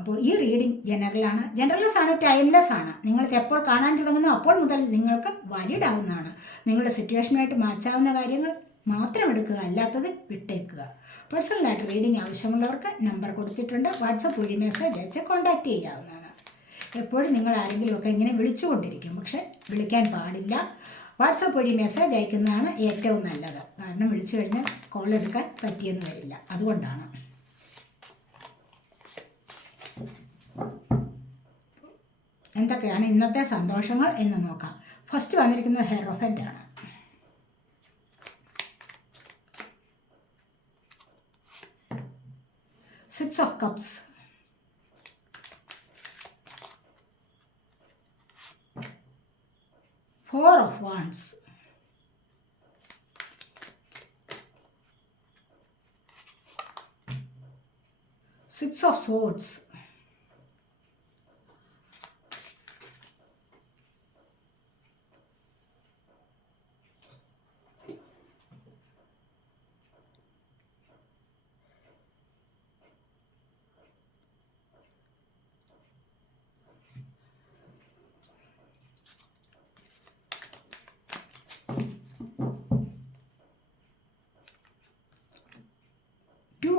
അപ്പോൾ ഈ റീഡിംഗ് ജനറലാണ് ജനറലസ് ആണ് ടൈംലെസ് ആണ്. നിങ്ങൾക്ക് എപ്പോൾ കാണാൻ തുടങ്ങുന്നു അപ്പോൾ മുതൽ നിങ്ങൾക്ക് വാലിഡ് ആവുന്നതാണ് നിങ്ങളുടെ സിറ്റുവേഷനുമായിട്ട് മാച്ചാവുന്ന കാര്യങ്ങൾ മാത്രം എടുക്കുക അല്ലാത്തത് വിട്ടേക്കുക. പേഴ്സണലായിട്ട് റീഡിംഗ് ആവശ്യമുള്ളവർക്ക് നമ്പർ കൊടുത്തിട്ടുണ്ട്. വാട്സപ്പ് വഴി മെസ്സേജ് അയച്ച് കോൺടാക്റ്റ് ചെയ്യാവുന്നതാണ്. എപ്പോഴും നിങ്ങൾ ആരെങ്കിലുമൊക്കെ ഇങ്ങനെ വിളിച്ചുകൊണ്ടിരിക്കും. പക്ഷെ വിളിക്കാൻ പാടില്ല. വാട്സപ്പ് വഴി മെസ്സേജ് അയക്കുന്നതാണ് ഏറ്റവും നല്ലത്. കാരണം വിളിച്ചു കഴിഞ്ഞാൽ കോൾ എടുക്കാൻ പറ്റിയെന്ന് വരില്ല. അതുകൊണ്ടാണ്. എന്തൊക്കെയാണ് ഇന്നത്തെ സന്തോഷങ്ങൾ എന്ന് നോക്കാം. ഫസ്റ്റ് വന്നിരിക്കുന്നത് ഹെറോഫന്റ് ആണ്. Six of cups four of wands six of swords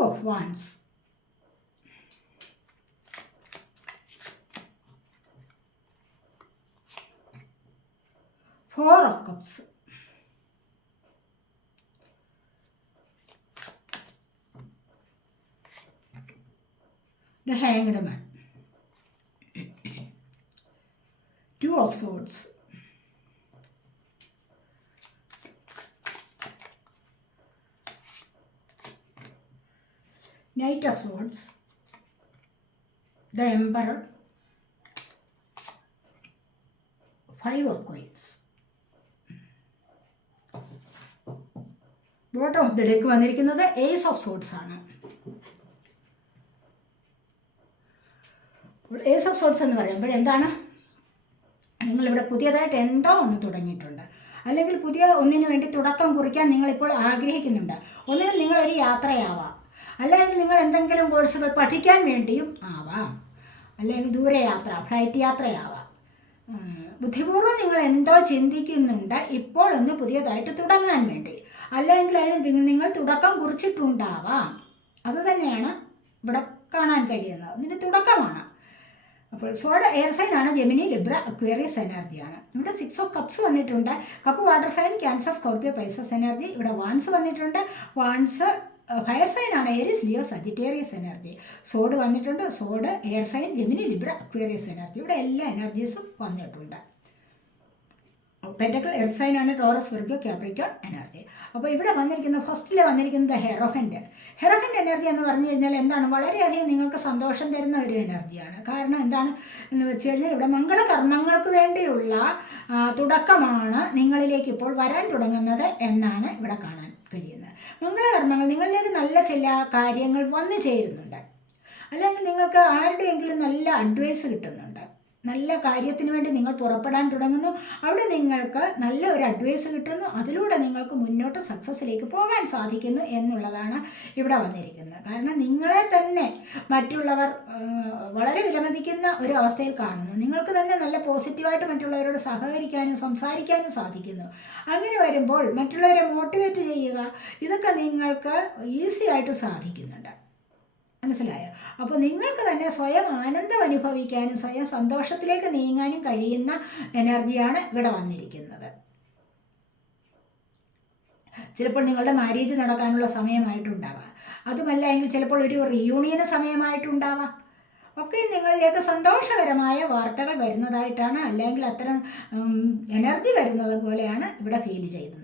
of wands. Four of cups. The hanged man. Two of swords Knight of Swords, the emperor five of coins bottom of the deck വന്നിരിക്കുന്നത് ace of swords ആണ്. Ace of swords എന്ന് പറയുമ്പോൾ എന്താണ്? നിങ്ങളിവിടെ പുതിയതായിട്ട് എന്തോ ഒന്ന് തുടങ്ങിയിട്ടുണ്ട്. അല്ലെങ്കിൽ പുതിയ ഒന്നിനു വേണ്ടി തുടക്കം കുറിക്കാൻ നിങ്ങളിപ്പോൾ ആഗ്രഹിക്കുന്നുണ്ട്. ഒന്നുകിൽ നിങ്ങളൊരു യാത്രയാവാം. അല്ലെങ്കിൽ നിങ്ങൾ എന്തെങ്കിലും കോഴ്സുകൾ പഠിക്കാൻ വേണ്ടിയും ആവാം. അല്ലെങ്കിൽ ദൂരയാത്ര ഫ്ലൈറ്റ് യാത്രയാവാം. ബുദ്ധിപൂർവം നിങ്ങൾ എന്തോ ചിന്തിക്കുന്നുണ്ട് ഇപ്പോൾ ഒന്ന് പുതിയതായിട്ട് തുടങ്ങാൻ വേണ്ടി. അല്ലെങ്കിൽ അതിന് നിങ്ങൾ തുടക്കം കുറിച്ചിട്ടുണ്ടാവാം. അതുതന്നെയാണ് ഇവിടെ കാണാൻ കഴിയുന്നത്. അതിന്റെ തുടക്കമാണ്. അപ്പോൾ സോഡ എയർ സൈൻ ആണ് ജെമിനി ലിബ്ര അക്വേറിയസ് എനർജിയാണ് ഇവിടെ സിക്സ് ഓഫ് കപ്സ് വന്നിട്ടുണ്ട്. Cup water sign Cancer Scorpio Pisces energy ഇവിടെ വാൺസ് വന്നിട്ടുണ്ട്. വാൺസ് ഫയർ സൈൻ ആണ് Aries Leo Sagittarius energy sword വന്നിട്ടുണ്ട്. Sword air sign Gemini Libra Aquarius energy ഇവിടെ എല്ലാ എനർജീസും വന്നിട്ടുണ്ട്. പെറ്റക്കൽ എർത്ത് സൈൻ ആണ്. ടോറസ് വെർഗോ ക്യാപ്രിക്കോൺ എനർജി അപ്പോൾ ഇവിടെ വന്നിരിക്കുന്ന ഫസ്റ്റിൽ വന്നിരിക്കുന്നത് ഹെറോഹന്റെ ഹെറോഫന്റ് എനർജി എന്ന് പറഞ്ഞു കഴിഞ്ഞാൽ എന്താണ്? വളരെയധികം നിങ്ങൾക്ക് സന്തോഷം തരുന്ന ഒരു എനർജിയാണ് കാരണം എന്താണ്? എന്ന് വെച്ച് കഴിഞ്ഞാൽ ഇവിടെ മംഗളകർമ്മങ്ങൾക്ക് വേണ്ടിയുള്ള തുടക്കമാണ് നിങ്ങളിലേക്ക് ഇപ്പോൾ വരാൻ തുടങ്ങുന്നത് എന്നാണ് ഇവിടെ കാണാൻ കഴിയുന്നത്. മംഗളകർമ്മങ്ങൾ നിങ്ങളിലേക്ക് നല്ല ചില കാര്യങ്ങൾ വന്നു ചേരുന്നുണ്ട്. അല്ലെങ്കിൽ നിങ്ങൾക്ക് ആരുടെയെങ്കിലും നല്ല അഡ്വൈസ് കിട്ടുന്നുണ്ട്. നല്ല കാര്യത്തിന് വേണ്ടി നിങ്ങൾ പുറപ്പെടാൻ തുടങ്ങുന്നു. അവിടെ നിങ്ങൾക്ക് നല്ല ഒരു അഡ്വൈസ് കിട്ടുന്നു. അതിലൂടെ നിങ്ങൾക്ക് മുന്നോട്ട് സക്സസ്സിലേക്ക് പോകാൻ സാധിക്കുന്നു എന്നുള്ളതാണ് ഇവിടെ വന്നിരിക്കുന്നത്. കാരണം നിങ്ങളെ തന്നെ മറ്റുള്ളവർ വളരെ വിലമതിക്കുന്ന ഒരു അവസ്ഥയിൽ കാണുന്നു. നിങ്ങൾക്ക് തന്നെ നല്ല പോസിറ്റീവായിട്ട് മറ്റുള്ളവരോട് സഹകരിക്കാനും സംസാരിക്കാനും സാധിക്കുന്നു. അങ്ങനെ വരുമ്പോൾ മറ്റുള്ളവരെ മോട്ടിവേറ്റ് ചെയ്യുക ഇതൊക്കെ നിങ്ങൾക്ക് ഈസി ആയിട്ട് സാധിക്കുന്നുണ്ട്. മനസ്സിലായോ? അപ്പോൾ നിങ്ങൾക്ക് തന്നെ സ്വയം ആനന്ദം അനുഭവിക്കാനും സ്വയം സന്തോഷത്തിലേക്ക് നീങ്ങാനും കഴിയുന്ന എനർജിയാണ് ഇവിടെ വന്നിരിക്കുന്നത്. ചിലപ്പോൾ നിങ്ങളുടെ മാരേജ് നടക്കാനുള്ള സമയമായിട്ടുണ്ടാവാം. അതുമല്ല എങ്കിൽ ചിലപ്പോൾ ഒരു റിയൂണിയന് സമയമായിട്ടുണ്ടാവാം. ഒക്കെ നിങ്ങളിലേക്ക് സന്തോഷകരമായ വാർത്തകൾ വരുന്നതായിട്ടാണ് അല്ലെങ്കിൽ അത്തരം എനർജി വരുന്നത് പോലെയാണ് ഇവിടെ ഫീൽ ചെയ്യുന്നത്.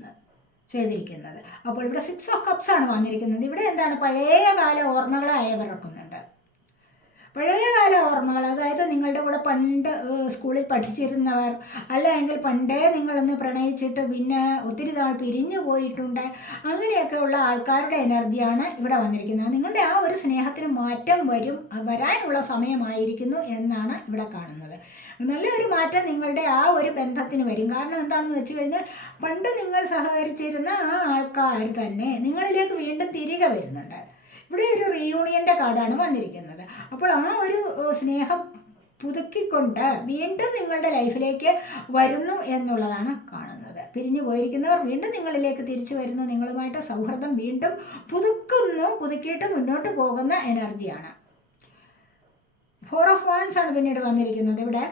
ചെയ്തിരിക്കുന്നത്. അപ്പോൾ ഇവിടെ സിക്സ് ഓഫ് കപ്സ് ആണ് വന്നിരിക്കുന്നത്. ഇവിടെ എന്താണ്? പഴയ കാല ഓർമ്മകളെ അയവിറക്കുന്നുണ്ട് പഴയകാല ഓർമ്മകൾ അതായത് നിങ്ങളുടെ കൂടെ പണ്ട് സ്കൂളിൽ പഠിച്ചിരുന്നവർ അല്ലെങ്കിൽ പണ്ടേ നിങ്ങളൊന്ന് പ്രണയിച്ചിട്ട് പിന്നെ ഒത്തിരി നാൾ പിരിഞ്ഞു പോയിട്ടുണ്ട് അങ്ങനെയൊക്കെയുള്ള ആൾക്കാരുടെ എനർജിയാണ് ഇവിടെ വന്നിരിക്കുന്നത്. നിങ്ങളുടെ ആ ഒരു സ്നേഹത്തിന് മാറ്റം വരും വരാനുള്ള സമയമായിരിക്കുന്നു എന്നാണ് ഇവിടെ കാണുന്നത്. നല്ലൊരു മാറ്റം നിങ്ങളുടെ ആ ഒരു ബന്ധത്തിന് വരും. കാരണം എന്താണെന്ന് വെച്ച് കഴിഞ്ഞാൽ പണ്ട് നിങ്ങൾ സഹകരിച്ചിരുന്ന ആ ആൾക്കാർ തന്നെ നിങ്ങളിലേക്ക് വീണ്ടും തിരികെ വരുന്നുണ്ട്. ഇവിടെ ഒരു റീയൂണിയന്റെ കാർഡാണ് വന്നിരിക്കുന്നത്. അപ്പോൾ ആ ഒരു സ്നേഹം പുതുക്കിക്കൊണ്ട് വീണ്ടും നിങ്ങളുടെ ലൈഫിലേക്ക് വരുന്നു എന്നുള്ളതാണ് കാണുന്നത്. പിരിഞ്ഞു പോയിരിക്കുന്നവർ വീണ്ടും നിങ്ങളിലേക്ക് തിരിച്ചു വരുന്നു. നിങ്ങളുമായിട്ട് സൗഹൃദം വീണ്ടും പുതുക്കുന്നു പുതുക്കിയിട്ട് മുന്നോട്ട് പോകുന്ന എനർജിയാണ് ഫോർ ഓഫ് വൺസ് ആണ് പിന്നീട് വന്നിരിക്കുന്നത്. ഇവിടെ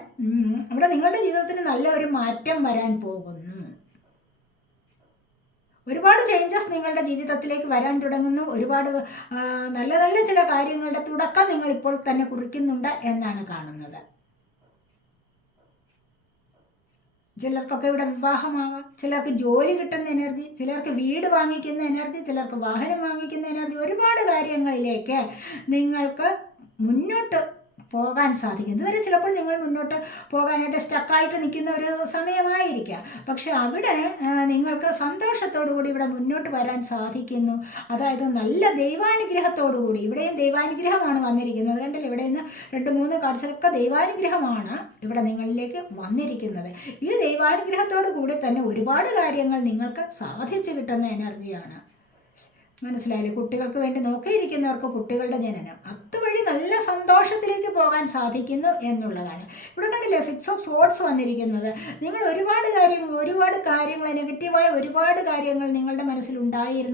ഇവിടെ നിങ്ങളുടെ ജീവിതത്തിന് നല്ല ഒരു മാറ്റം വരാൻ പോകുന്നു. ഒരുപാട് ചേഞ്ചസ് നിങ്ങളുടെ ജീവിതത്തിലേക്ക് വരാൻ തുടങ്ങുന്നു. ഒരുപാട് നല്ല നല്ല ചില കാര്യങ്ങളുടെ തുടക്കം നിങ്ങൾ ഇപ്പോൾ തന്നെ കുറിക്കുന്നുണ്ട് എന്നാണ് കാണുന്നത്. ചിലർക്കൊക്കെ ഇവിടെ വിവാഹമാകാം ചിലർക്ക് ജോലി കിട്ടുന്ന എനർജി ചിലർക്ക് വീട് വാങ്ങിക്കുന്ന എനർജി ചിലർക്ക് വാഹനം വാങ്ങിക്കുന്ന എനർജി ഒരുപാട് കാര്യങ്ങളിലേക്ക് നിങ്ങൾക്ക് മുന്നോട്ട് പോകാൻ സാധിക്കും. ഇതുവരെ ചിലപ്പോൾ നിങ്ങൾ മുന്നോട്ട് പോകാനായിട്ട് സ്റ്റക്കായിട്ട് നിൽക്കുന്ന ഒരു സമയമായിരിക്കാം. പക്ഷെ അവിടെ നിങ്ങൾക്ക് സന്തോഷത്തോടു കൂടി ഇവിടെ മുന്നോട്ട് വരാൻ സാധിക്കുന്നു. അതായത് നല്ല ദൈവാനുഗ്രഹത്തോടു കൂടി. ഇവിടെയും ദൈവാനുഗ്രഹമാണ് വന്നിരിക്കുന്നത്. കണ്ടില്ല ഇവിടെ നിന്ന് രണ്ട് മൂന്ന് കാർഡ്സിലൊക്കെ ദൈവാനുഗ്രഹമാണ് ഇവിടെ നിങ്ങളിലേക്ക് വന്നിരിക്കുന്നത്. ഈ ദൈവാനുഗ്രഹത്തോടു കൂടി തന്നെ ഒരുപാട് കാര്യങ്ങൾ നിങ്ങൾക്ക് സാധിച്ചു കിട്ടുന്ന എനർജിയാണ് മനസ്സിലായില്ലേ? കുട്ടികൾക്ക് വേണ്ടി നോക്കിയിരിക്കുന്നവർക്ക് കുട്ടികളുടെ ജനനം അതുവഴി നല്ല സന്തോഷത്തിലേക്ക് പോകാൻ സാധിക്കുന്നു എന്നുള്ളതാണ്. ഇവിടെ കണ്ടില്ലേ? സിക്സ് ഓഫ് സോട്ട്സ് വന്നിരിക്കുന്നത്. നിങ്ങൾ ഒരുപാട് കാര്യങ്ങൾ ഒരുപാട് കാര്യങ്ങൾ നെഗറ്റീവായ ഒരുപാട് കാര്യങ്ങൾ നിങ്ങളുടെ മനസ്സിൽ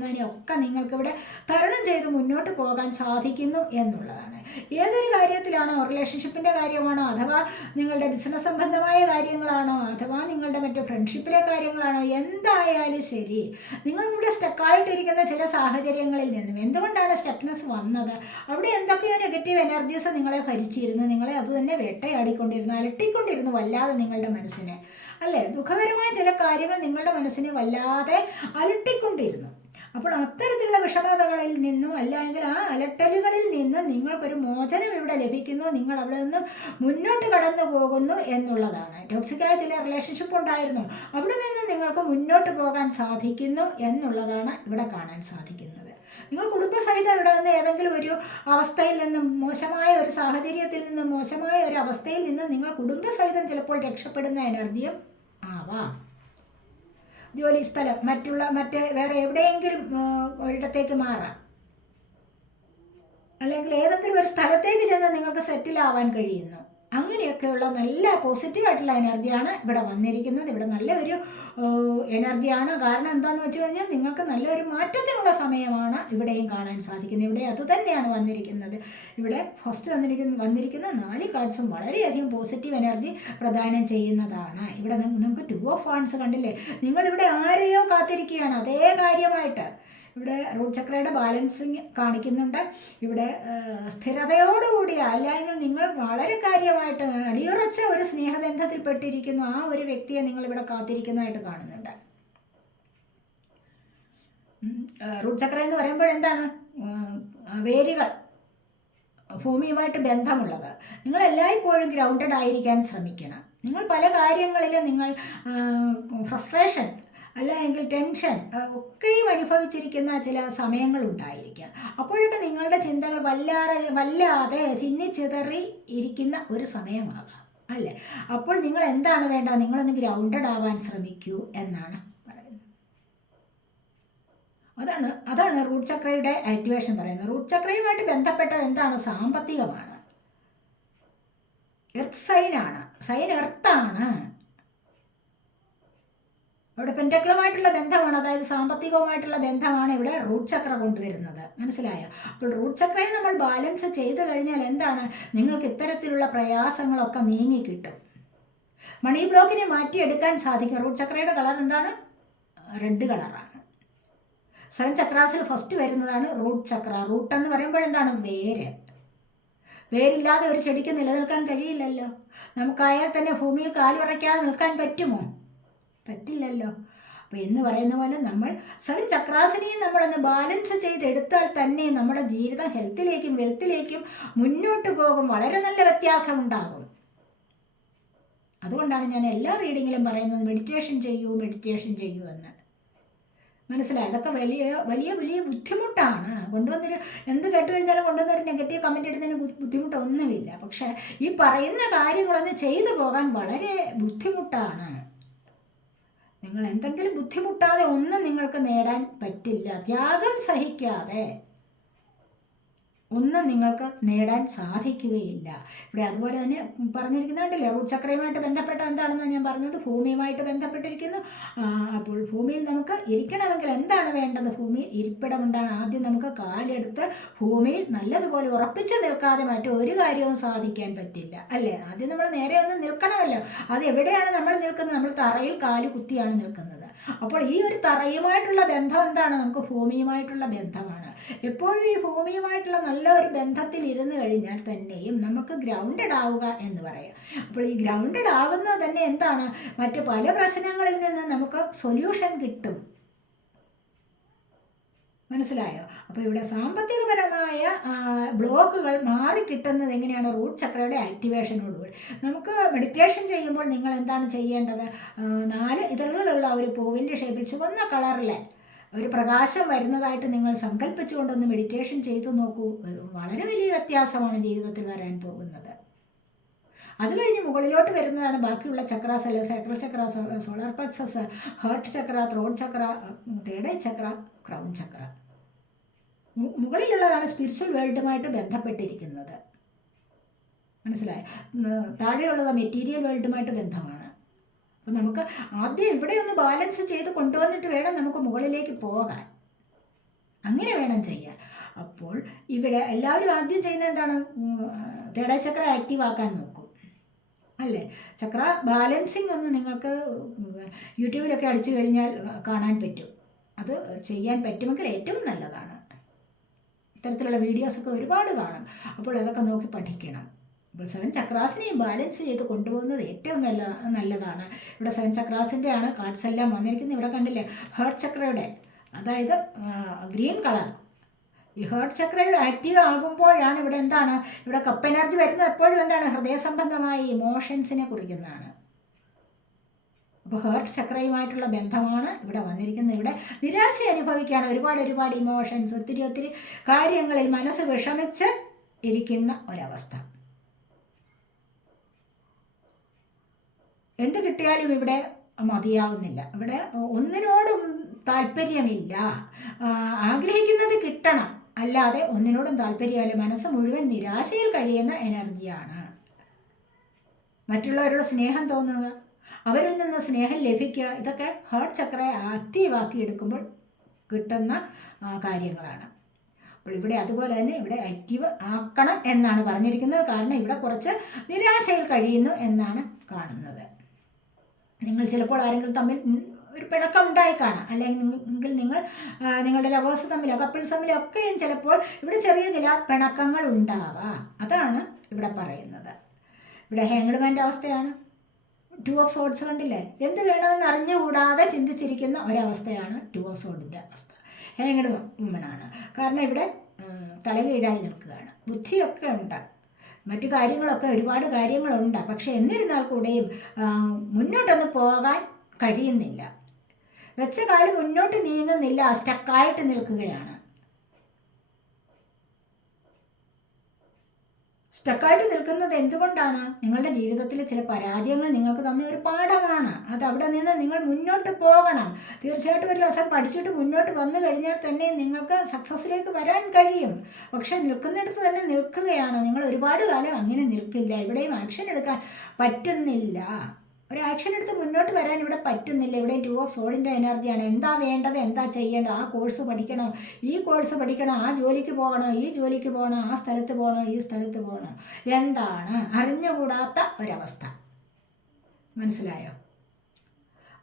നിങ്ങൾക്ക് നിങ്ങൾക്കിവിടെ തരണം ചെയ്ത് മുന്നോട്ട് പോകാൻ സാധിക്കുന്നു എന്നുള്ളതാണ്. ഏതൊരു കാര്യത്തിലാണോ റിലേഷൻഷിപ്പിന്റെ കാര്യമാണോ അഥവാ നിങ്ങളുടെ ബിസിനസ് സംബന്ധമായ കാര്യങ്ങളാണോ അഥവാ നിങ്ങളുടെ മറ്റു ഫ്രണ്ട്ഷിപ്പിലെ കാര്യങ്ങളാണോ എന്തായാലും ശരി. നിങ്ങളിവിടെ സ്റ്റക്കായിട്ടിരിക്കുന്ന ചില സാഹചര്യങ്ങളിൽ നിന്നും എന്തുകൊണ്ടാണ് സ്റ്റക്നെസ് വന്നത്? അവിടെ എന്തൊക്കെയോ നെഗറ്റീവ് എനർജീസ് നിങ്ങളെ ഭരിച്ചിരുന്നു നിങ്ങളെ അത് തന്നെ വേട്ടയാടിക്കൊണ്ടിരുന്നു അലട്ടിക്കൊണ്ടിരുന്നു വല്ലാതെ നിങ്ങളുടെ മനസ്സിനെ. അല്ലേ? ദുഃഖകരമായ ചില കാര്യങ്ങൾ നിങ്ങളുടെ മനസ്സിനെ വല്ലാതെ അലട്ടിക്കൊണ്ടിരുന്നു. അപ്പോൾ അത്തരത്തിലുള്ള വിഷമതകളിൽ നിന്നും അല്ലെങ്കിൽ ആ അലട്ടലുകളിൽ നിന്നും നിങ്ങൾക്കൊരു മോചനം ഇവിടെ ലഭിക്കുന്നു. നിങ്ങൾ അവിടെ നിന്ന് മുന്നോട്ട് കടന്നു പോകുന്നു എന്നുള്ളതാണ്. ടോക്സിക്കായ ചില റിലേഷൻഷിപ്പ് ഉണ്ടായിരുന്നു. അവിടെ നിന്ന് നിങ്ങൾക്ക് മുന്നോട്ട് പോകാൻ സാധിക്കുന്നു എന്നുള്ളതാണ് ഇവിടെ കാണാൻ സാധിക്കുന്നത്. നിങ്ങൾ കുടുംബസഹിതം ഇവിടെ നിന്ന് ഏതെങ്കിലും ഒരു അവസ്ഥയിൽ നിന്നും മോശമായ ഒരു സാഹചര്യത്തിൽ നിന്നും മോശമായ ഒരു അവസ്ഥയിൽ നിന്നും നിങ്ങൾ കുടുംബസഹിതം ചിലപ്പോൾ രക്ഷപ്പെടുന്ന എനർജിയും ആവാം. ജോലി സ്ഥലം മറ്റുള്ള മറ്റ് വേറെ എവിടെയെങ്കിലും ഒരിടത്തേക്ക് മാറാം. അല്ലെങ്കിൽ ഏതെങ്കിലും ഒരു സ്ഥലത്തേക്ക് ചെന്ന് നിങ്ങൾക്ക് സെറ്റിൽ ആവാൻ കഴിയുന്നു. അങ്ങനെയൊക്കെയുള്ള നല്ല പോസിറ്റീവായിട്ടുള്ള എനർജിയാണ് ഇവിടെ വന്നിരിക്കുന്നത്. ഇവിടെ നല്ലൊരു എനർജിയാണ് കാരണം എന്താണെന്ന് വെച്ച് കഴിഞ്ഞാൽ നിങ്ങൾക്ക് നല്ലൊരു മാറ്റത്തിനുള്ള സമയമാണ് ഇവിടെയും കാണാൻ സാധിക്കുന്നത്. ഇവിടെ അതുതന്നെയാണ് വന്നിരിക്കുന്നത്. ഇവിടെ ഫസ്റ്റ് വന്നിരിക്കുന്ന വന്നിരിക്കുന്ന നാല് കാർഡ്സും വളരെയധികം പോസിറ്റീവ് എനർജി പ്രദാനം ചെയ്യുന്നതാണ്. ഇവിടെ നിങ്ങൾക്ക് ടു ഓഫ് ഫാൻസ് കണ്ടില്ലേ? നിങ്ങളിവിടെ ആരെയോ കാത്തിരിക്കുകയാണ്. അതേ കാര്യമായിട്ട്. ഇവിടെ റൂട്ട് ചക്രയുടെ ബാലൻസിങ് കാണിക്കുന്നുണ്ട്. ഇവിടെ സ്ഥിരതയോടുകൂടി അല്ലെങ്കിൽ നിങ്ങൾ വളരെ കാര്യമായിട്ട് അടിയുറച്ച ഒരു സ്നേഹബന്ധത്തിൽ പെട്ടിരിക്കുന്നു ആ ഒരു വ്യക്തിയെ നിങ്ങൾ ഇവിടെ കാത്തിരിക്കുന്നതായിട്ട് കാണുന്നുണ്ട്. റൂട്ട് ചക്ര എന്ന് പറയുമ്പോൾ എന്താണ്? വേരുകൾ. ഭൂമിയുമായിട്ട് ബന്ധമുള്ളത്. നിങ്ങൾ എല്ലായ്പ്പോഴും ഗ്രൗണ്ടഡ് ആയിരിക്കാൻ ശ്രമിക്കണം. നിങ്ങൾ പല കാര്യങ്ങളിലും നിങ്ങൾ ഫ്രസ്ട്രേഷൻ അല്ലെങ്കിൽ ടെൻഷൻ ഒക്കെയും അനുഭവിച്ചിരിക്കുന്ന ചില സമയങ്ങളുണ്ടായിരിക്കാം. അപ്പോഴൊക്കെ നിങ്ങളുടെ ചിന്തകൾ വല്ലാതെ വല്ലാതെ ചിന്നിച്ചിതറി ഇരിക്കുന്ന ഒരു സമയമാകാം അല്ലേ? അപ്പോൾ നിങ്ങൾ എന്താണ് വേണ്ടത്? നിങ്ങളൊന്ന് ഗ്രൗണ്ടഡ് ആവാൻ ശ്രമിക്കൂ എന്നാണ് അതാണ് അതാണ് റൂട്ട് ചക്രയുടെ ആക്ടിവേഷൻ പറയുന്നത്. റൂട്ട് ചക്രയുമായിട്ട് ബന്ധപ്പെട്ടത് എന്താണ്? സാമ്പത്തികമാണ്. എർത്ത് സൈനാണ് സൈൻ എർത്താണ് അവിടെ പെന്റക്കളുമായിട്ടുള്ള ബന്ധമാണ് അതായത് സാമ്പത്തികവുമായിട്ടുള്ള ബന്ധമാണ് ഇവിടെ റൂട്ട് ചക്ര കൊണ്ടുവരുന്നത്. മനസ്സിലായോ? അപ്പോൾ റൂട്ട് ചക്രയെ നമ്മൾ ബാലൻസ് ചെയ്ത് കഴിഞ്ഞാൽ എന്താണ്? നിങ്ങൾക്ക് ഇത്തരത്തിലുള്ള പ്രയാസങ്ങളൊക്കെ നീങ്ങി കിട്ടും. മണി ബ്ലോക്കിനെ മാറ്റിയെടുക്കാൻ സാധിക്കും. റൂട്ട് ചക്രയുടെ കളർ എന്താണ്? റെഡ് കളറാണ്. സെവൻ ചക്രാസിൽ ഫസ്റ്റ് വരുന്നതാണ് റൂട്ട് ചക്ര. റൂട്ട് എന്ന് പറയുമ്പോൾ എന്താണ്? വേര്. വേരില്ലാതെ ഒരു ചെടിക്ക് നിലനിൽക്കാൻ കഴിയില്ലല്ലോ. നമുക്കായാൽ തന്നെ ഭൂമിയിൽ കാലുറയ്ക്കാതെ നിൽക്കാൻ പറ്റുമോ? പറ്റില്ലല്ലോ. അപ്പോൾ എന്ന് പറയുന്ന പോലെ നമ്മൾ സെവൻ ചക്രാസിനെയും നമ്മളൊന്ന് ബാലൻസ് ചെയ്തെടുത്താൽ തന്നെ നമ്മുടെ ജീവിതം ഹെൽത്തിലേക്കും വെൽത്തിലേക്കും മുന്നോട്ട് പോകും. വളരെ നല്ല വ്യത്യാസം ഉണ്ടാകും. അതുകൊണ്ടാണ് ഞാൻ എല്ലാ റീഡിങ്ങിലും പറയുന്നത് മെഡിറ്റേഷൻ ചെയ്യൂ മെഡിറ്റേഷൻ ചെയ്യൂ എന്ന്. മനസ്സിലായി? അതൊക്കെ വലിയ വലിയ വലിയ ബുദ്ധിമുട്ടാണ്. കൊണ്ടുവന്നൊരു എന്ത് കേട്ട് കഴിഞ്ഞാലും കൊണ്ടുവന്നൊരു നെഗറ്റീവ് കമന്റ് ഇടുന്നതിന് ബുദ്ധിമുട്ടൊന്നുമില്ല. പക്ഷേ ഈ പറയുന്ന കാര്യങ്ങളൊന്ന് ചെയ്തു പോകാൻ വളരെ ബുദ്ധിമുട്ടാണ്. നിങ്ങൾ എന്തെങ്കിലും ബുദ്ധിമുട്ടാതെ ഒന്നും നിങ്ങൾക്ക് നേടാൻ പറ്റില്ല. ത്യാഗം സഹിക്കാതെ. ഒന്നും നിങ്ങൾക്ക് നേടാൻ സാധിക്കുകയില്ല. ഇവിടെ അതുപോലെ തന്നെ പറഞ്ഞിരിക്കുന്നുണ്ടല്ലേ റൂട്ട് ചക്രയുമായിട്ട് ബന്ധപ്പെട്ട എന്താണെന്ന് ഞാൻ പറഞ്ഞത്? ഭൂമിയുമായിട്ട് ബന്ധപ്പെട്ടിരിക്കുന്നു. അപ്പോൾ ഭൂമിയിൽ നമുക്ക് ഇരിക്കണമെങ്കിൽ എന്താണ് വേണ്ടത്? ഭൂമിയിൽ ഇരിപ്പിടമുണ്ടാണ്. ആദ്യം നമുക്ക് കാലെടുത്ത് ഭൂമിയിൽ നല്ലതുപോലെ ഉറപ്പിച്ച് നിൽക്കാതെ മറ്റു ഒരു കാര്യവും സാധിക്കാൻ പറ്റില്ല. അല്ലേ? ആദ്യം നമ്മൾ നേരെ ഒന്ന് നിൽക്കണമല്ലോ. അത് എവിടെയാണ് നമ്മൾ നിൽക്കുന്നത്? നമ്മൾ തറയിൽ കാൽ കുത്തിയാണ് നിൽക്കുന്നത്. അപ്പോൾ ഈ ഒരു തറയുമായിട്ടുള്ള ബന്ധം എന്താണ്? നമുക്ക് ഭൂമിയുമായിട്ടുള്ള ബന്ധമാണ്. എപ്പോഴും ഈ ഭൂമിയുമായിട്ടുള്ള നല്ല ഒരു ബന്ധത്തിൽ ഇരുന്ന് കഴിഞ്ഞാൽ തന്നെയും നമുക്ക് ഗ്രൗണ്ടഡ് ആവുക എന്ന് പറയാം. അപ്പോൾ ഈ ഗ്രൗണ്ടഡ് ആകുന്നത് തന്നെ എന്താണ്? മറ്റ് പല പ്രശ്നങ്ങളിൽ നിന്ന് നമുക്ക് സൊല്യൂഷൻ കിട്ടും. മനസ്സിലായോ? അപ്പോൾ ഇവിടെ സാമ്പത്തികപരമായ ബ്ലോക്കുകൾ മാറിക്കിട്ടുന്നത് എങ്ങനെയാണ്? റൂട്ട് ചക്രയുടെ ആക്ടിവേഷനോടുകൂടി. നമുക്ക് മെഡിറ്റേഷൻ ചെയ്യുമ്പോൾ നിങ്ങൾ എന്താണ് ചെയ്യേണ്ടത്? നാല് ഇതളുകളുള്ള ഒരു പൂവിന്റെ ഷേപ്പിൽ ചുവന്ന കളറിലെ ഒരു പ്രകാശം വരുന്നതായിട്ട് നിങ്ങൾ സങ്കല്പിച്ചുകൊണ്ടൊന്ന് മെഡിറ്റേഷൻ ചെയ്തു നോക്കൂ. വളരെ വലിയ വ്യത്യാസമാണ് ജീവിതത്തിൽ വരാൻ പോകുന്നത്. അത് കഴിഞ്ഞ് മുകളിലോട്ട് വരുന്നതാണ് ബാക്കിയുള്ള ചക്രാസ് അല്ലെ സൈക്കിൾ ചക്ര സോളാർ പ്ലക്സസ് ഹേർട്ട് ചക്ര ത്രോട്ട് ചക്ര തേടൈ ചക്ര ക്രൗൺ ചക്ര. മുകളിലുള്ളതാണ് സ്പിരിച്വൽ വേൾഡുമായിട്ട് ബന്ധപ്പെട്ടിരിക്കുന്നത്. മനസ്സിലായി? താഴെയുള്ളത് മെറ്റീരിയൽ വേൾഡുമായിട്ട് ബന്ധമാണ്. അപ്പം നമുക്ക് ആദ്യം ഇവിടെ ഒന്ന് ബാലൻസ് ചെയ്ത് കൊണ്ടുവന്നിട്ട് വേണം നമുക്ക് മുകളിലേക്ക് പോകാൻ. അങ്ങനെ വേണം ചെയ്യാൻ. അപ്പോൾ ഇവിടെ എല്ലാവരും ആദ്യം ചെയ്യുന്നത് എന്താണ്? തേടാ ചക്ര ആക്റ്റീവ് ആക്കാൻ നോക്കും. അല്ലേ? ചക്ര ബാലൻസിങ് ഒന്ന് നിങ്ങൾക്ക് യൂട്യൂബിലൊക്കെ അടിച്ചു കഴിഞ്ഞാൽ കാണാൻ പറ്റും. അത് ചെയ്യാൻ പറ്റുമെങ്കിൽ ഏറ്റവും നല്ലതാണ്. ഇത്തരത്തിലുള്ള വീഡിയോസൊക്കെ ഒരുപാട് കാണും. അപ്പോൾ അതൊക്കെ നോക്കി പഠിക്കണം. അപ്പോൾ സെവൻ ചക്രാസിനെയും ബാലൻസ് ചെയ്ത് കൊണ്ടുപോകുന്നത് ഏറ്റവും നല്ല നല്ലതാണ്. ഇവിടെ സെവൻ ചക്രാസിന്റെ ആണ് കാർഡ്സ് എല്ലാം വന്നിരിക്കുന്നത്. ഇവിടെ കണ്ടില്ലേ? ഹേർട്ട് ചക്രയുടെ അതായത് ഗ്രീൻ കളർ ഈ ഹേർട്ട് ചക്രയുടെ ആക്റ്റീവ് ആകുമ്പോഴാണ് ഇവിടെ എന്താണ്? ഇവിടെ കപ്പ് എനർജി വരുന്നത്. എപ്പോഴും എന്താണ്? ഹൃദയ സംബന്ധമായ ഇമോഷൻസിനെ കുറിക്കുന്നതാണ്. അപ്പോൾ ഹേർട്ട് ചക്രയുമായിട്ടുള്ള ബന്ധമാണ് ഇവിടെ വന്നിരിക്കുന്നത്. ഇവിടെ നിരാശ അനുഭവിക്കുകയാണ്. ഒരുപാട് ഒരുപാട് ഇമോഷൻസ് ഒത്തിരി ഒത്തിരി കാര്യങ്ങളിൽ മനസ്സ് വിഷമിച്ച് ഇരിക്കുന്ന ഒരവസ്ഥ. എന്ത് കിട്ടിയാലും ഇവിടെ മതിയാവുന്നില്ല. ഇവിടെ ഒന്നിനോടും താല്പര്യമില്ല. ആഗ്രഹിക്കുന്നത് കിട്ടണം. അല്ലാതെ ഒന്നിനോടും താല്പര്യമല്ല. മനസ്സ് മുഴുവൻ നിരാശയിൽ കഴിയുന്ന എനർജിയാണ് മറ്റുള്ളവരോട് സ്നേഹം തോന്നുക. അവരിൽ നിന്ന് സ്നേഹം ലഭിക്കുക ഇതൊക്കെ ഹാർട്ട് ചക്രയെ ആക്റ്റീവാക്കി എടുക്കുമ്പോൾ കിട്ടുന്ന കാര്യങ്ങളാണ്. അപ്പോൾ ഇവിടെ അതുപോലെ തന്നെ ഇവിടെ ആക്റ്റീവ് ആക്കണം എന്നാണ് പറഞ്ഞിരിക്കുന്നത്. കാരണം ഇവിടെ കുറച്ച് നിരാശയിൽ കഴിയുന്നു എന്നാണ് കാണുന്നത്. നിങ്ങൾ ചിലപ്പോൾ ആരെങ്കിലും തമ്മിൽ ഒരു പിണക്കം ഉണ്ടായി കാണാം. അല്ലെങ്കിൽ നിങ്ങൾ നിങ്ങളുടെ ലവേഴ്സ് തമ്മിലോ കപ്പിൾസ് തമ്മിലോ ഒക്കെയും ചിലപ്പോൾ ഇവിടെ ചെറിയ ചില പിണക്കങ്ങൾ ഉണ്ടാവാം. അതാണ് ഇവിടെ പറയുന്നത്. ഇവിടെ ഹാങ്ഡ്മാന്റെ അവസ്ഥയാണ്. ടു ഓഫ് സോഡ്സ് കണ്ടില്ലേ? എന്ത് വേണമെന്ന് അറിഞ്ഞുകൂടാതെ ചിന്തിച്ചിരിക്കുന്ന ഒരവസ്ഥയാണ് ടു ഓഫ് സോഡിന്റെ അവസ്ഥ. ഹാങ്ഡ് വുമനാണ് കാരണം ഇവിടെ തലകീഴായി നിൽക്കുകയാണ്. ബുദ്ധിയൊക്കെ ഉണ്ട്. മറ്റു കാര്യങ്ങളൊക്കെ ഒരുപാട് കാര്യങ്ങളുണ്ട്. പക്ഷേ എന്നിരുന്നാൽ കൂടെയും മുന്നോട്ടൊന്ന് പോകാൻ കഴിയുന്നില്ല. വെച്ച കാലം മുന്നോട്ട് നീങ്ങുന്നില്ല. സ്റ്റക്കായിട്ട് നിൽക്കുകയാണ്. സ്റ്റക്കായിട്ട് നിൽക്കുന്നത് എന്തുകൊണ്ടാണ്? നിങ്ങളുടെ ജീവിതത്തിലെ ചില പരാജയങ്ങൾ നിങ്ങൾക്ക് തന്ന ഒരു പാഠമാണ് അത് അവിടെ നിന്ന് നിങ്ങൾ മുന്നോട്ട് പോകണം. തീർച്ചയായിട്ടും ഒരു ദിവസം പഠിച്ചിട്ട് മുന്നോട്ട് വന്നു കഴിഞ്ഞാൽ തന്നെ നിങ്ങൾക്ക് സക്സസ്സിലേക്ക് വരാൻ കഴിയും. പക്ഷെ നിൽക്കുന്നിടത്ത് തന്നെ നിൽക്കുകയാണ്. നിങ്ങൾ ഒരുപാട് കാലം അങ്ങനെ നിൽക്കില്ല. ഇവിടെയും ആക്ഷൻ എടുക്കാൻ പറ്റുന്നില്ല. ഒരു ആക്ഷൻ എടുത്ത് മുന്നോട്ട് വരാൻ ഇവിടെ പറ്റുന്നില്ല. ഇവിടെ ടു ഓഫ് സോളിന്റെ എനർജിയാണ് എന്താ വേണ്ടത്? എന്താ ചെയ്യേണ്ടത്? ആ കോഴ്സ് പഠിക്കണോ. ഈ കോഴ്സ് പഠിക്കണോ. ആ ജോലിക്ക് പോകണോ. ഈ ജോലിക്ക് പോകണോ. ആ സ്ഥലത്ത് പോകണോ. ഈ സ്ഥലത്ത് പോകണോ. എന്താണ്? അറിഞ്ഞുകൂടാത്ത ഒരവസ്ഥ. മനസ്സിലായോ?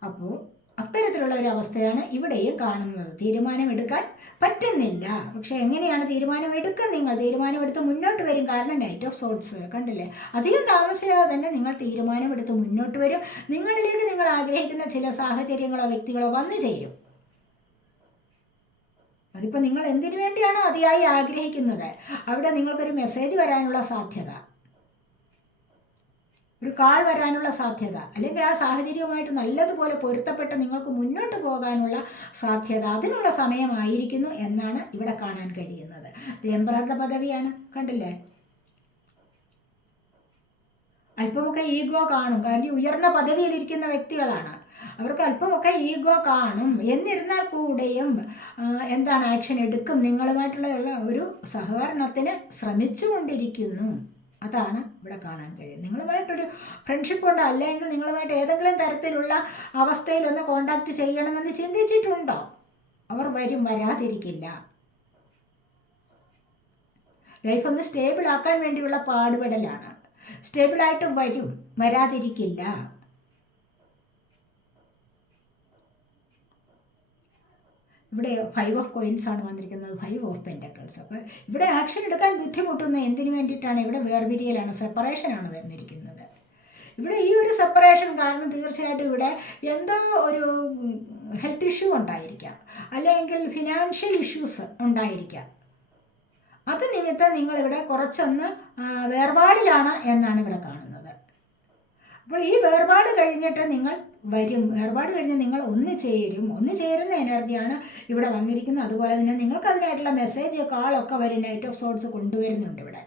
അപ്പോൾ അത്തരത്തിലുള്ള ഒരു അവസ്ഥയാണ് ഇവിടെയും കാണുന്നത്. തീരുമാനമെടുക്കാൻ പറ്റുന്നില്ല. പക്ഷെ എങ്ങനെയാണ് തീരുമാനം എടുക്കുക നിങ്ങൾ? തീരുമാനമെടുത്ത് മുന്നോട്ട് വരും. കാരണം നൈറ്റ് ഓഫ് സോട്ട്സ് കണ്ടില്ലേ? അധികം താമസിയാതെ തന്നെ നിങ്ങൾ തീരുമാനമെടുത്ത് മുന്നോട്ട് വരും. നിങ്ങളിലേക്ക് നിങ്ങൾ ആഗ്രഹിക്കുന്ന ചില സാഹചര്യങ്ങളോ വ്യക്തികളോ വന്നു ചേരും. അതിപ്പോൾ നിങ്ങൾ എന്തിനു വേണ്ടിയാണോ അതിയായി ആഗ്രഹിക്കുന്നത്? അവിടെ നിങ്ങൾക്കൊരു മെസ്സേജ് വരാനുള്ള സാധ്യത. ഒരു കാൾ വരാനുള്ള സാധ്യത. അല്ലെങ്കിൽ ആ സാഹചര്യവുമായിട്ട് നല്ലതുപോലെ പൊരുത്തപ്പെട്ട് നിങ്ങൾക്ക് മുന്നോട്ട് പോകാനുള്ള സാധ്യത അതിനുള്ള സമയമായിരിക്കുന്നു എന്നാണ് ഇവിടെ കാണാൻ കഴിയുന്നത്. എംബ്രറുടെ പദവിയാണ് കണ്ടില്ലേ? അല്പമൊക്കെ ഈഗോ കാണും. കാരണം ഉയർന്ന പദവിയിലിരിക്കുന്ന വ്യക്തികളാണ്. അവർക്ക് അല്പമൊക്കെ ഈഗോ കാണും. എന്നിരുന്നാൽ കൂടെയും എന്താണ് ആക്ഷൻ എടുക്കും. നിങ്ങളുമായിട്ടുള്ള ഒരു സഹകരണത്തിന് ശ്രമിച്ചുകൊണ്ടിരിക്കുന്നു. അതാണ് ഇവിടെ കാണാൻ കഴിയുന്നത്. നിങ്ങളുമായിട്ടൊരു ഫ്രണ്ട്ഷിപ്പ് ഉണ്ട്? അല്ലെങ്കിൽ നിങ്ങളുമായിട്ട് ഏതെങ്കിലും തരത്തിലുള്ള അവസ്ഥയിൽ ഒന്ന് കോണ്ടാക്ട് ചെയ്യണമെന്ന് ചിന്തിച്ചിട്ടുണ്ടോ? അവർ വരും വരാതിരിക്കില്ല. ലൈഫ് ഒന്ന് സ്റ്റേബിൾ ആക്കാൻ വേണ്ടിയുള്ള പാടുപെടലാണ്. സ്റ്റേബിളായിട്ട് വരും വരാതിരിക്കില്ല. ഇവിടെ ഫൈവ് ഓഫ് കോയിൻസ് ആണ് വന്നിരിക്കുന്നത് ഫൈവ് ഓഫ് പെന്റക്കിൾസ് അപ്പോൾ ഇവിടെ ആക്ഷൻ എടുക്കാൻ ബുദ്ധിമുട്ടുന്ന എന്തിനു വേണ്ടിയിട്ടാണ്? ഇവിടെ വേർപിരിയലാണ് സെപ്പറേഷനാണ് വന്നിരിക്കുന്നത്. ഇവിടെ ഈ ഒരു സെപ്പറേഷൻ കാരണം തീർച്ചയായിട്ടും ഇവിടെ എന്തോ ഒരു ഹെൽത്ത് ഇഷ്യൂ ഉണ്ടായിരിക്കാം. അല്ലെങ്കിൽ ഫിനാൻഷ്യൽ ഇഷ്യൂസ് ഉണ്ടായിരിക്കാം. അത് നിമിത്തം നിങ്ങളിവിടെ കുറച്ചൊന്ന് വേർപാടിലാണ് എന്നാണ് ഇവിടെ കാണുന്നത്. അപ്പോൾ ഈ വേർപാട് കഴിഞ്ഞിട്ട് നിങ്ങൾ വരും. വേർപാട് കഴിഞ്ഞ് നിങ്ങൾ ഒന്ന് ചേരും. ഒന്ന് ചേരുന്ന എനർജിയാണ് ഇവിടെ വന്നിരിക്കുന്നത്. അതുപോലെ തന്നെ നിങ്ങൾക്ക് അതിനായിട്ടുള്ള മെസ്സേജ് കാളൊക്കെ വരും നൈറ്റ് ഓഫ് സോട്ട്സ് കൊണ്ടുവരുന്നുണ്ട് ഇവിടെ.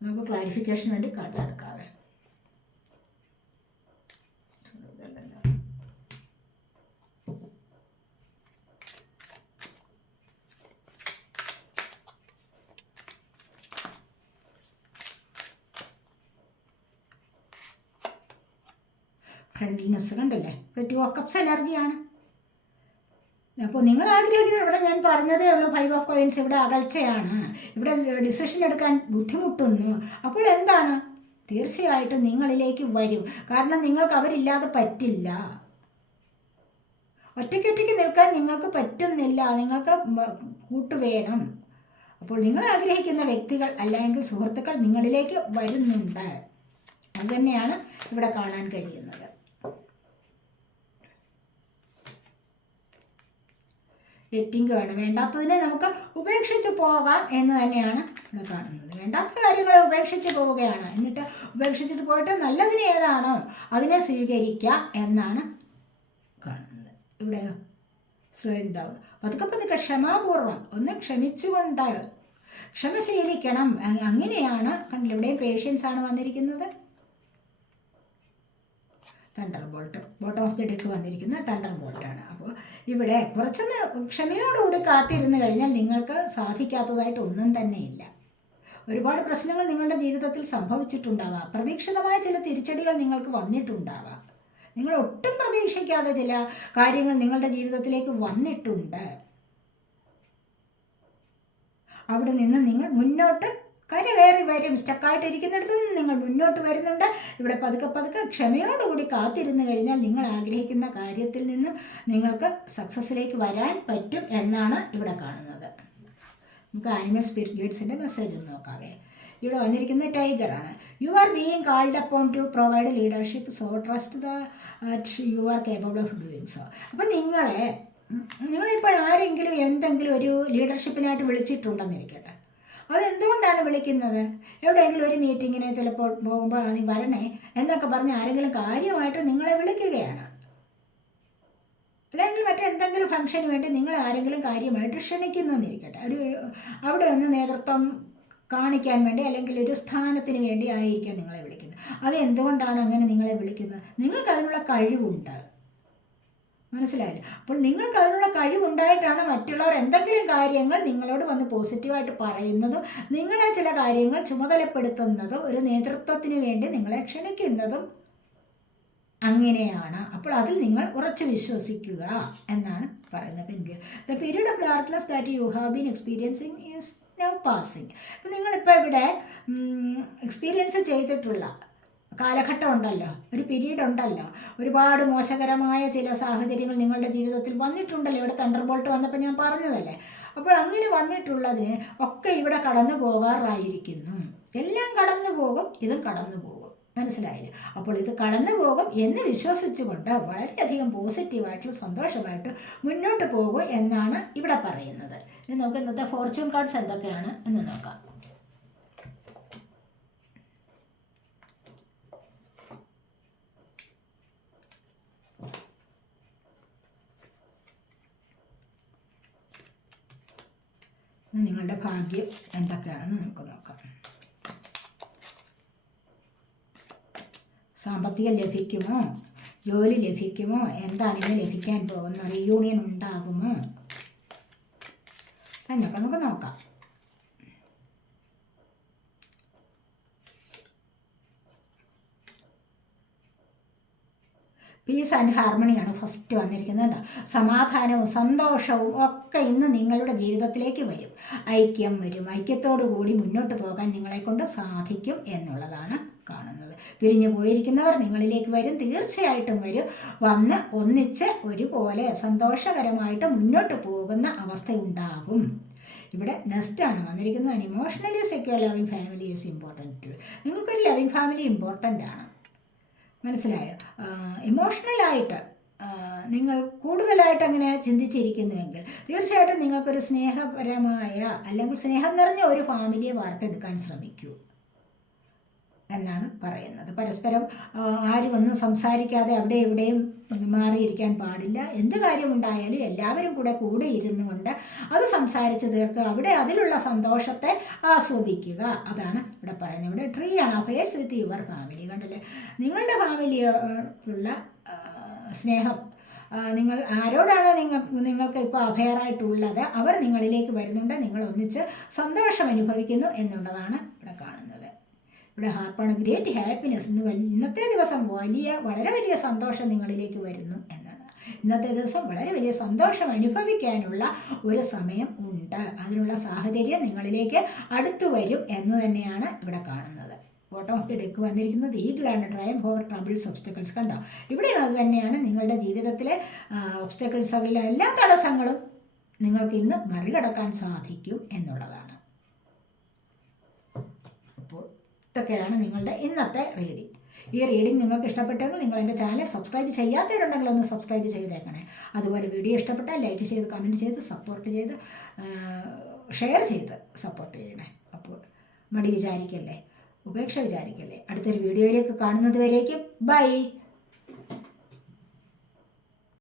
നമുക്ക് ക്ലാരിഫിക്കേഷൻ വേണ്ടി കാർഡ്സ് എടുക്കാവേ കണ്ടല്ലേ ഇവിടെ ടു ഓഫ് കപ്സ് എനർജിയാണ് അപ്പോൾ നിങ്ങൾ ആഗ്രഹിക്കുന്നത് ഇവിടെ ഞാൻ പറഞ്ഞതേ ഉള്ളൂ ഫൈവ് ഓഫ് കോയിൻസ് ഇവിടെ അകൽച്ചയാണ്. ഇവിടെ ഡിസിഷൻ എടുക്കാൻ ബുദ്ധിമുട്ടുന്നു. അപ്പോൾ എന്താണ്? തീർച്ചയായിട്ടും നിങ്ങളിലേക്ക് വരും. കാരണം നിങ്ങൾക്ക് അവരില്ലാതെ പറ്റില്ല. ഒറ്റയ്ക്കൊറ്റയ്ക്ക് നിൽക്കാൻ നിങ്ങൾക്ക് പറ്റുന്നില്ല. നിങ്ങൾക്ക് കൂട്ടുവേണം അപ്പോൾ നിങ്ങൾ ആഗ്രഹിക്കുന്ന വ്യക്തികൾ അല്ലെങ്കിൽ സുഹൃത്തുക്കൾ നിങ്ങളിലേക്ക് വരുന്നുണ്ട്. അതുതന്നെയാണ് ഇവിടെ കാണാൻ കഴിയുന്നത്. വേണം വേണ്ടാത്തതിനെ നമുക്ക് ഉപേക്ഷിച്ച് പോകാം എന്ന് തന്നെയാണ് ഇവിടെ കാണുന്നത്. വേണ്ടാത്ത കാര്യങ്ങളെ ഉപേക്ഷിച്ച് പോവുകയാണ്. എന്നിട്ട് ഉപേക്ഷിച്ചിട്ട് പോയിട്ട് നല്ലതിന് ഏതാണോ അതിനെ സ്വീകരിക്കുക എന്നാണ് കാണുന്നത്. ഇവിടെ സ്ലോയിങ് പതുക്കെ പതുക്കെ ക്ഷമാപൂർവം. ഒന്ന് ക്ഷമിച്ചുകൊണ്ട് ക്ഷമ അങ്ങനെയാണ് കണ്ടില്ല ഇവിടെയും പേഷ്യൻസ് ആണ് വന്നിരിക്കുന്നത്. Thunderbolt bottom of the deck വന്നിരിക്കുന്ന തണ്ടർ ബോൾട്ടാണ് അപ്പോൾ ഇവിടെ കുറച്ചൊന്ന് ക്ഷമയോടുകൂടി കാത്തിരുന്ന് കഴിഞ്ഞാൽ നിങ്ങൾക്ക് സാധിക്കാത്തതായിട്ട് ഒന്നും തന്നെയില്ല ഒരുപാട് പ്രശ്നങ്ങൾ നിങ്ങളുടെ ജീവിതത്തിൽ സംഭവിച്ചിട്ടുണ്ടാവാം. പ്രതീക്ഷിതമായ ചില തിരിച്ചടികൾ നിങ്ങൾക്ക് വന്നിട്ടുണ്ടാവാം. നിങ്ങൾ ഒട്ടും പ്രതീക്ഷിക്കാതെ ചില കാര്യങ്ങൾ നിങ്ങളുടെ ജീവിതത്തിലേക്ക് വന്നിട്ടുണ്ട്. അവിടെ നിന്ന് നിങ്ങൾ മുന്നോട്ട് കരകയറി വരും. സ്റ്റക്കായിട്ടിരിക്കുന്നിടത്ത് നിന്ന് നിങ്ങൾ മുന്നോട്ട് വരുന്നുണ്ട്. ഇവിടെ പതുക്കെ പതുക്കെ ക്ഷമയോടുകൂടി കാത്തിരുന്ന് കഴിഞ്ഞാൽ നിങ്ങൾ ആഗ്രഹിക്കുന്ന കാര്യത്തിൽ നിന്നും നിങ്ങൾക്ക് സക്സസ്സിലേക്ക് വരാൻ പറ്റും എന്നാണ് ഇവിടെ കാണുന്നത്. നമുക്ക് ആനിമൽ സ്പിരിറ്റ് ഗൈഡ്സിന്റെ മെസ്സേജ് ഒന്ന് നോക്കാവേ. ഇവിടെ വന്നിരിക്കുന്ന ടൈഗറാണ് you are being called upon to provide leadership so trust the you are capable of doing so അപ്പം നിങ്ങളെ നിങ്ങളിപ്പോൾ ആരെങ്കിലും എന്തെങ്കിലും ഒരു ലീഡർഷിപ്പിനായിട്ട് വിളിച്ചിട്ടുണ്ടെന്നിരിക്കട്ടെ. അതെന്തുകൊണ്ടാണ് വിളിക്കുന്നത്? എവിടെയെങ്കിലും ഒരു മീറ്റിങ്ങിന് ചിലപ്പോൾ പോകുമ്പോൾ നീ വരണേ എന്നൊക്കെ പറഞ്ഞ് ആരെങ്കിലും കാര്യമായിട്ട് നിങ്ങളെ വിളിക്കുകയാണ്. അല്ലെങ്കിൽ മറ്റെന്തെങ്കിലും ഫംഗ്ഷന് വേണ്ടി നിങ്ങൾ ആരെങ്കിലും കാര്യമായിട്ട് ക്ഷണിക്കുന്നു എന്നിരിക്കട്ടെ. ഒരു അവിടെ ഒന്ന് നേതൃത്വം കാണിക്കാൻ വേണ്ടി അല്ലെങ്കിൽ ഒരു സ്ഥാനത്തിന് വേണ്ടി ആയിരിക്കാം നിങ്ങളെ വിളിക്കുന്നത്. അത് എന്തുകൊണ്ടാണ് അങ്ങനെ നിങ്ങളെ വിളിക്കുന്നത്? നിങ്ങൾക്ക് അതിനുള്ള കഴിവുണ്ട്. മനസ്സിലായില്ല? അപ്പോൾ നിങ്ങൾക്ക് അതിനുള്ള കഴിവുണ്ടായിട്ടാണ് മറ്റുള്ളവർ എന്തെങ്കിലും കാര്യങ്ങൾ നിങ്ങളോട് വന്ന് പോസിറ്റീവായിട്ട് പറയുന്നതും നിങ്ങളെ ചില കാര്യങ്ങൾ ചുമതലപ്പെടുത്തുന്നതും ഒരു നേതൃത്വത്തിന് വേണ്ടി നിങ്ങളെ ക്ഷണിക്കുന്നതും അങ്ങനെയാണ്. അപ്പോൾ അതിൽ നിങ്ങൾ ഉറച്ചു വിശ്വസിക്കുക എന്നാണ് പറയുന്നത്. എനിക്ക് the period of darkness that you have been experiencing is now passing അപ്പം നിങ്ങളിപ്പോൾ ഇവിടെ എക്സ്പീരിയൻസ് ചെയ്തിട്ടുള്ള കാലഘട്ടം ഉണ്ടല്ലോ ഒരു പീരീഡ് ഉണ്ടല്ലോ ഒരുപാട് മോശകരമായ ചില സാഹചര്യങ്ങൾ നിങ്ങളുടെ ജീവിതത്തിൽ വന്നിട്ടുണ്ടല്ലോ. ഇവിടെ തണ്ടർ ബോൾട്ട് വന്നപ്പോൾ ഞാൻ പറഞ്ഞതല്ലേ. അപ്പോൾ അങ്ങനെ വന്നിട്ടുള്ളതിന് ഒക്കെ ഇവിടെ കടന്നു പോകാറായിരിക്കുന്നു എല്ലാം കടന്നു പോകും ഇതും കടന്നു പോകും. മനസ്സിലായില്ലേ? അപ്പോൾ ഇത് കടന്നു പോകും എന്ന് വിശ്വസിച്ചുകൊണ്ട് വളരെയധികം പോസിറ്റീവായിട്ട് സന്തോഷമായിട്ട് മുന്നോട്ട് പോകും എന്നാണ് ഇവിടെ പറയുന്നത്. ഇനി നമുക്ക് ഇന്നത്തെ ഫോർച്യൂൺ കാർഡ്സ് എന്തൊക്കെയാണ് എന്ന് നോക്കാം. നിങ്ങളുടെ ഭാഗ്യം എന്തൊക്കെയാണെന്ന് നമുക്ക് നോക്കാം. സാമ്പത്തികം ലഭിക്കുമോ? ജോലി ലഭിക്കുമോ? എന്താണ് ഇനി ലഭിക്കാൻ പോകുന്നത്? റീയൂണിയൻ ഉണ്ടാകുമോ? എന്നൊക്കെ നമുക്ക് നോക്കാം. പീസ് ആൻഡ് ഹാർമണിയാണ് ഫസ്റ്റ് വന്നിരിക്കുന്നത് കേട്ടോ സമാധാനവും സന്തോഷവും ഒക്കെ ഇന്ന് നിങ്ങളുടെ ജീവിതത്തിലേക്ക് വരും. ഐക്യം വരും. ഐക്യത്തോടു കൂടി മുന്നോട്ട് പോകാൻ നിങ്ങളെ കൊണ്ട് സാധിക്കും എന്നുള്ളതാണ് കാണുന്നത്. പിരിഞ്ഞു പോയിരിക്കുന്നവർ നിങ്ങളിലേക്ക് വരും. തീർച്ചയായിട്ടും വരും. വന്ന് ഒന്നിച്ച് ഒരുപോലെ സന്തോഷകരമായിട്ട് മുന്നോട്ട് പോകുന്ന അവസ്ഥ ഉണ്ടാകും ഇവിടെ നെസ്റ്റാണ് വന്നിരിക്കുന്നത്. Emotionally secure loving family is important നിങ്ങൾക്കൊരു ലവിങ് ഫാമിലി ഇമ്പോർട്ടന്റ് ആണ്. മനസ്സിലായോ? ഇമോഷണലായിട്ട് നിങ്ങൾ കൂടുതലായിട്ട് അങ്ങനെ ചിന്തിച്ചിരിക്കുന്നുവെങ്കിൽ തീർച്ചയായിട്ടും നിങ്ങൾക്കൊരു സ്നേഹപരമായ അല്ലെങ്കിൽ സ്നേഹം നിറഞ്ഞ ഒരു ഫാമിലിയെ വാർത്തെടുക്കാൻ ശ്രമിക്കൂ. എന്നാണ് പറയുന്നത്. പരസ്പരം ആരും ഒന്നും സംസാരിക്കാതെ അവിടെ എവിടെയും മാറിയിരിക്കാൻ പാടില്ല. എന്ത് കാര്യമുണ്ടായാലും എല്ലാവരും കൂടെ കൂടെ ഇരുന്നു കൊണ്ട് അത് സംസാരിച്ച് തീർക്കുക. അവിടെ അതിലുള്ള സന്തോഷത്തെ ആസ്വദിക്കുക. അതാണ് ഇവിടെ പറയുന്നത്. ഇവിടെ ട്രീ ആണ് അഫയേഴ്സ് വിത്ത് യുവർ ഫാമിലി. കണ്ടല്ലേ? നിങ്ങളുടെ ഫാമിലിയുള്ള സ്നേഹം നിങ്ങൾ ആരോടാണോ നിങ്ങൾ നിങ്ങൾക്ക് ഇപ്പോൾ അഭയറായിട്ടുള്ളത് അവർ നിങ്ങളിലേക്ക് വരുന്നുണ്ട്. നിങ്ങൾ ഒന്നിച്ച് സന്തോഷം അനുഭവിക്കുന്നു എന്നുള്ളതാണ് ഇവിടെ ഹാർപ്പാണ്. ഗ്രേറ്റ് ഹാപ്പിനെസ് ഇന്ന് ഇന്നത്തെ ദിവസം വലിയ വളരെ വലിയ സന്തോഷം നിങ്ങളിലേക്ക് വരുന്നു എന്നാണ്. ഇന്നത്തെ ദിവസം വളരെ വലിയ സന്തോഷം അനുഭവിക്കാനുള്ള ഒരു സമയം ഉണ്ട്. അതിനുള്ള സാഹചര്യം നിങ്ങളിലേക്ക് അടുത്തു വരും എന്ന് തന്നെയാണ് ഇവിടെ കാണുന്നത്. ബോട്ടം ഓഫ് ദി ഡെക്ക് വന്നിരിക്കുന്നത് ഈഗിളാണ് ട്രയം ഓവർ ട്രബിൾസ് ഒബ്സ്റ്റക്കിൾസ് കണ്ടോ? ഇവിടെ അത് തന്നെയാണ് നിങ്ങളുടെ ജീവിതത്തിലെ ഒബ്സ്റ്റക്കിൾസ് എല്ലാ തടസ്സങ്ങളും നിങ്ങൾക്ക് ഇന്ന് മറികടക്കാൻ സാധിക്കും എന്നുള്ളതാണ് അപ്പോൾ ഇതൊക്കെയാണ് നിങ്ങളുടെ ഇന്നത്തെ റീഡിംഗ് ഈ റീഡിംഗ് നിങ്ങൾക്ക് ഇഷ്ടപ്പെട്ടെങ്കിൽ നിങ്ങൾ എന്റെ ചാനൽ സബ്സ്ക്രൈബ് ചെയ്യാത്തവരുണ്ടെങ്കിൽ ഒന്ന് സബ്സ്ക്രൈബ് ചെയ്തേക്കണേ. അതുപോലെ വീഡിയോ ഇഷ്ടപ്പെട്ടാൽ ലൈക്ക് ചെയ്ത് കമന്റ് ചെയ്ത് സപ്പോർട്ട് ചെയ്ത് ഷെയർ ചെയ്ത് സപ്പോർട്ട് ചെയ്യണേ. അപ്പോൾ മടി വിചാരിക്കല്ലേ? ഉപേക്ഷ വിചാരിക്കല്ലേ? അടുത്തൊരു വീഡിയോയിലേക്ക് കാണുന്നത് വരേക്കും. ബൈ